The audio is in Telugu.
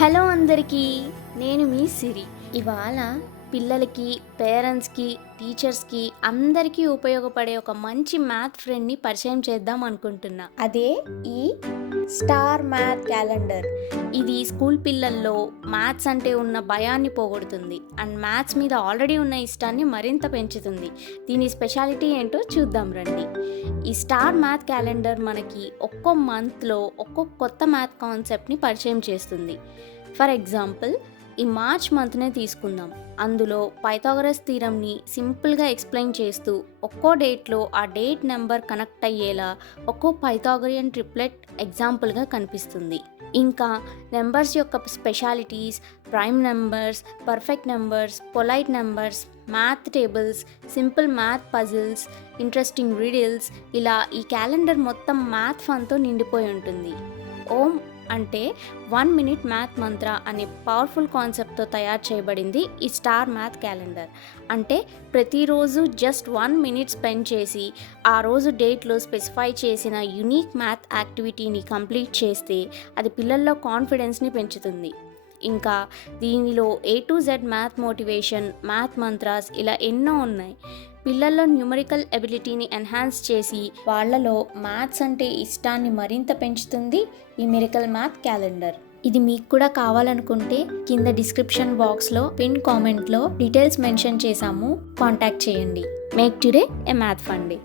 హలో అందరికీ, నేను మీ సిరి. ఇవాళ పిల్లలకి, పేరెంట్స్కి, టీచర్స్కి అందరికీ ఉపయోగపడే ఒక మంచి మ్యాథ్ ఫ్రెండ్ని పరిచయం చేద్దాం అనుకుంటున్నా. అదే ఈ స్టార్ మ్యాథ్ క్యాలెండర్. ఇది స్కూల్ పిల్లల్లో మ్యాథ్స్ అంటే ఉన్న భయాన్ని పోగొడుతుంది అండ్ మ్యాథ్స్ మీద ఆల్రెడీ ఉన్న ఇష్టాన్ని మరింత పెంచుతుంది. దీని స్పెషాలిటీ ఏంటో చూద్దాం రండి. ఈ స్టార్ మ్యాథ్ క్యాలెండర్ మనకి ఒక్కో మంత్లో ఒక్కో కొత్త మ్యాథ్ కాన్సెప్ట్ని పరిచయం చేస్తుంది. ఫర్ ఎగ్జాంపుల్, ఈ మార్చ్ మంత్నే తీసుకుందాం. అందులో పైథాగరస్ థీరంని సింపుల్గా ఎక్స్ప్లెయిన్ చేస్తూ ఒక్కో డేట్లో ఆ డేట్ నెంబర్ కనెక్ట్ అయ్యేలా ఒక్కో పైథాగరియన్ ట్రిప్లెట్ ఎగ్జాంపుల్గా కనిపిస్తుంది. ఇంకా నెంబర్స్ యొక్క specialities, prime numbers, perfect numbers, polite numbers, math tables, simple math puzzles, interesting riddles, ఇలా ఈ క్యాలెండర్ మొత్తం మ్యాథ్ ఫన్తో నిండిపోయి ఉంటుంది. ఓం అంటే 1 minute మ్యాథ్ మంత్ర అనే పవర్ఫుల్ కాన్సెప్ట్తో తయారు చేయబడింది ఈ స్టార్ మ్యాథ్ క్యాలెండర్. అంటే ప్రతిరోజు జస్ట్ 1 minute స్పెండ్ చేసి ఆ రోజు డేట్లో స్పెసిఫై చేసిన యునీక్ మ్యాథ్ యాక్టివిటీని కంప్లీట్ చేస్తే అది పిల్లల్లో కాన్ఫిడెన్స్ని పెంచుతుంది. ఇంకా దీనిలో A to Z math motivation, math mantras ఇలా ఎన్నో ఉన్నాయి. పిల్లల్లో న్యూమరికల్ ఎబిలిటీని ఎన్హాన్స్ చేసి వాళ్ళలో మ్యాథ్స్ అంటే ఇష్టాన్ని మరింత పెంచుతుంది ఈ మిరకల్ మ్యాథ్ క్యాలెండర్. ఇది మీకు కూడా కావాలనుకుంటే కింద డిస్క్రిప్షన్ బాక్స్లో పిన్ కామెంట్లో డీటెయిల్స్ మెన్షన్ చేశాము, కాంటాక్ట్ చేయండి. మేక్ టుడే ఏ మ్యాథ్ ఫన్ డే.